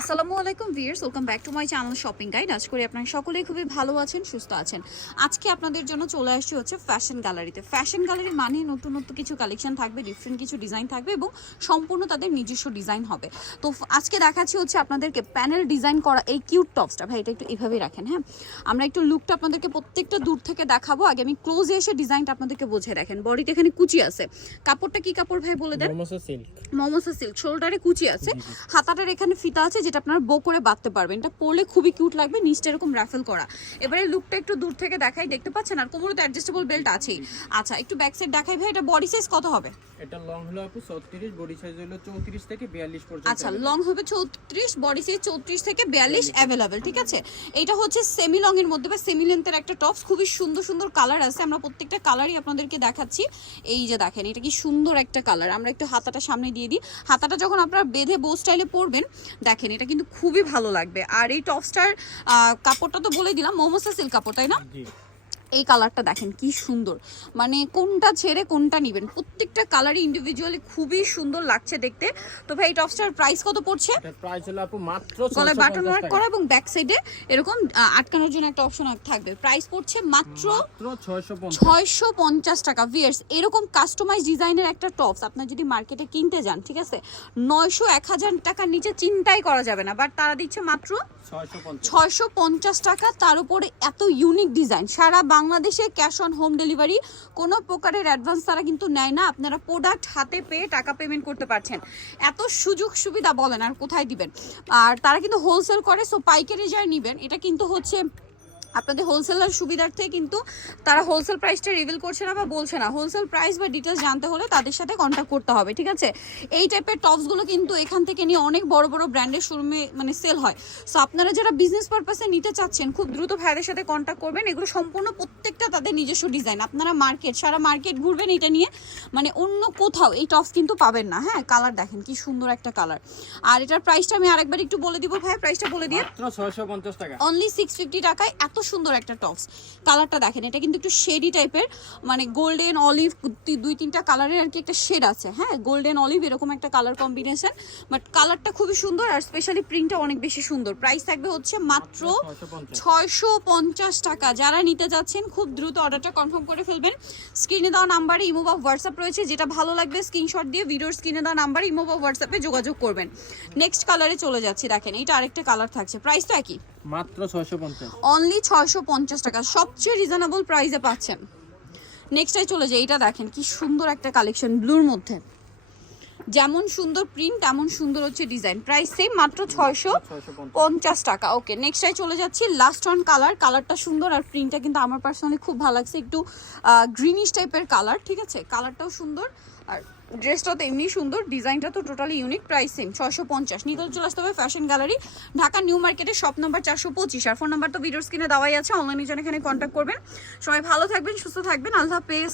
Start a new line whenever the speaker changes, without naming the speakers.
আসসালামু আলাইকুম viewers welcome back to my channel shopping guide. আজ করি আপনারা সকলেই খুবই ভালো আছেন সুস্থ আছেন। আজকে আপনাদের জন্য চলে আসছি হচ্ছে ফ্যাশন গ্যালারিতে ফ্যাশন গ্যালারি মানে নতুন নতুন কিছু কালেকশন থাকবে ডিফারেন্ট কিছু ডিজাইন থাকবে এবং সম্পূর্ণ তাদের নিজস্ব ডিজাইন হবে। তো আজকে দেখাচ্ছি হচ্ছে আপনাদেরকে প্যানেল ডিজাইন করা এই কিউট টপসটা ভাই এটা একটু এভাবেই রাখেন হ্যাঁ? আমরা একটু লুকটা আপনাদেরকে প্রত্যেকটা দূর থেকে দেখাবো। আগে আমি ক্লোজে এসে ডিজাইনটা আপনাদেরকে বুঝে দেখেন। বডিতে এখানে কুচি আছে। কাপড়টা কি কাপড় ভাই বলে দেন?
মোমোসা সিল্ক
মোমোসা সিল্ক শোল্ডারে কুচি আছে। হাতাটার এখানে ফিতা আছে যেটা আপনারা বো করে বাঁধতে পারবেন। এটা পরলে খুবই কিউট লাগবে নিচটা এরকম রাফেল করা। এবারে লুকটা একটু দূর থেকে দেখাই দেখতে পাচ্ছেন? আর কোমরে তো অ্যাডজাস্টেবল বেল্ট আছেই। আচ্ছা একটু ব্যাক সাইড দেখাই ভাই এটা বডি সাইজ কত হবে?
এটা লং হলো আপু 36 বডি সাইজ হলো 34 থেকে 42 পর্যন্ত
আচ্ছা লং হবে চৌত্রিশ বডি সাইজ চৌত্রিশ থেকে বিয়াল্লিশ অ্যাভেলেবেল ঠিক আছে? এটা হচ্ছে সেমি লং এর মধ্যে বা সেমি লেন্থের একটা টপস খুবই সুন্দর সুন্দর কালার আছে। আমরা প্রত্যেকটা কালারই আপনাদেরকে দেখাচ্ছি। এই যে দেখেন এটা কি সুন্দর একটা কালার আমরা একটু হাতাটা সামনে দিয়ে দিই। হাতাটা যখন আপনারা বেঁধে বো স্টাইলে পরবেন দেখেন এটা কিন্তু খুবই ভালো লাগবে। আর এই টপস্টার কাপড়টা তো বলে দিলাম মোমোসা সিল্ক কাপড়, তাই না? এই কালারটা দেখেন কি সুন্দর। মানে কোনটা ছেড়ে কোনটা নেবেন। প্রত্যেকটা কালারই ইন্ডিভিজুয়ালি খুবই সুন্দর লাগছে দেখতে। তো ভাই এই টপসটার প্রাইস কত পড়ছে?
প্রাইস হলো আপু মাত্র
গলায় বাটন ওয়ার্ক করা এবং ব্যাক সাইডে এরকম আটকানোর জন্য একটা অপশন থাকবে। প্রাইস পড়ছে মাত্র
মাত্র 650
ছয়শো পঞ্চাশ টাকা। ভিয়ার্স এরকম কাস্টমাইজ ডিজাইনের একটা টপস আপনার যদি মার্কেটে কিনতে যান ঠিক আছে? নয়শো এক হাজার টাকার নিচে চিন্তাই করা যাবে না বাট তারা দিচ্ছে মাত্র
650
ছয়শো পঞ্চাশ। টাকা, তার উপরে এত ইউনিক ডিজাইন সারা বাংলাদেশে ক্যাশ অন হোম ডেলিভারি কোনো প্রকারের অ্যাডভান্স তারা কিন্তু নেয় না। আপনারা প্রোডাক্ট হাতে পেয়ে টাকা পেমেন্ট করতে পারছেন। এত সুযোগ সুবিধা বলেন আর কোথায় দিবেন। আর তারা কিন্তু হোলসেল করে সো পাইকারি যারা নেবেন। এটা কিন্তু হচ্ছে আপনাদের হোলসেলার সুবিধার্থে কিন্তু তারা হোলসেল প্রাইসটা রিভিল করছে না বা বলছে না। হোলসেল প্রাইস বা ডিটেলস জানতে হলে তাদের সাথে কন্ট্যাক্ট করতে হবে ঠিক আছে? এই টাইপের টপসগুলো কিন্তু এখান থেকে নিয়ে অনেক বড় বড় ব্র্যান্ডের শোরুমে মানে সেল হয়। সো আপনারা যারা বিজনেস পারপাসে নিতে চাচ্ছেন খুব দ্রুত ভাইদের সাথে কন্ট্যাক্ট করবেন। এগুলো সম্পূর্ণ প্রত্যেকটা তাদের নিজস্ব ডিজাইন আপনারা মার্কেট সারা মার্কেট ঘুরবেন এটা নিয়ে। মানে অন্য কোথাও এই টপস কিন্তু পাবেন না। হ্যাঁ কালার দেখেন কি সুন্দর একটা কালার আর এটার প্রাইসটা আমি আরেকবার একটু বলে দিব ভাই প্রাইসটা বলে দিয়ে।
মাত্র 650 টাকা।
অনলি সিক্স ফিফটি টাকায় এত সুন্দর একটা টপস। কালারটা দেখেন এটা কিন্তু একটু শেডি টাইপের মানে গোল্ডেন অলিভ দুই তিনটা কালারের আর কি একটা শেড আছে হ্যাঁ? গোল্ডেন অলিভ এরকম একটা কালার কম্বিনেশন বাট কালারটা খুবই সুন্দর আর স্পেশালি প্রিন্টটা অনেক বেশি সুন্দর। প্রাইস থাকবে হচ্ছে মাত্র ছয়শো পঞ্চাশ। টাকা। যারা নিতে যাচ্ছেন খুব দ্রুত অর্ডারটা কনফার্ম করে ফেলবেন। স্ক্রিনে দেওয়া নাম্বারে ইমো বা হোয়াটসঅ্যাপ রয়েছে। যেটা ভালো লাগবে স্ক্রিনশট দিয়ে ভিডিওর স্ক্রিনে দেওয়া নাম্বারে ইমো বা হোয়াটসঅ্যাপে যোগাযোগ করবেন। নেক্সট কালারে চলে যাচ্ছি দেখেন এটা আরেকটা কালার থাকছে। প্রাইস তো একই।
মাত্র 650
অনলি ছয়শো পঞ্চাশ টাকা। সবচেয়ে রিজনেবল প্রাইসে পাচ্ছেন। নেক্সটে চলে যাই। এটা দেখেন, কি সুন্দর একটা কালেকশন ব্লুর মধ্যে। যেমন সুন্দর প্রিন্ট তেমন সুন্দর হচ্ছে ডিজাইন প্রাইস সেম মাত্র ছয়শো
650
পঞ্চাশ টাকা। ওকে নেক্সটে চলে যাচ্ছি। লাস্ট অন কালার কালারটা সুন্দর আর প্রিন্টটা কিন্তু আমার পার্সোনালি খুব ভালো লাগছে। একটু গ্রিনিশ টাইপের কালার ঠিক আছে? কালারটাও সুন্দর। আর ড্রেসটাও তো এমনি সুন্দর, ডিজাইনটা তো টোটালি ইউনিক প্রাইস সেম ছশো পঞ্চাশ। নিতে চলে আসতে হবে ফ্যাশন গ্যালারি ঢাকা নিউ মার্কেটের শপ নাম্বার চারশো পঁচিশ। আর ফোন নাম্বার তো ভিডিও স্ক্রিনে দেওয়াই আছে অনলাইনে যেন এখানে কন্ট্যাক্ট করবেন। সবাই ভালো থাকবেন, সুস্থ থাকবেন, আল্লাহ হাফেজ।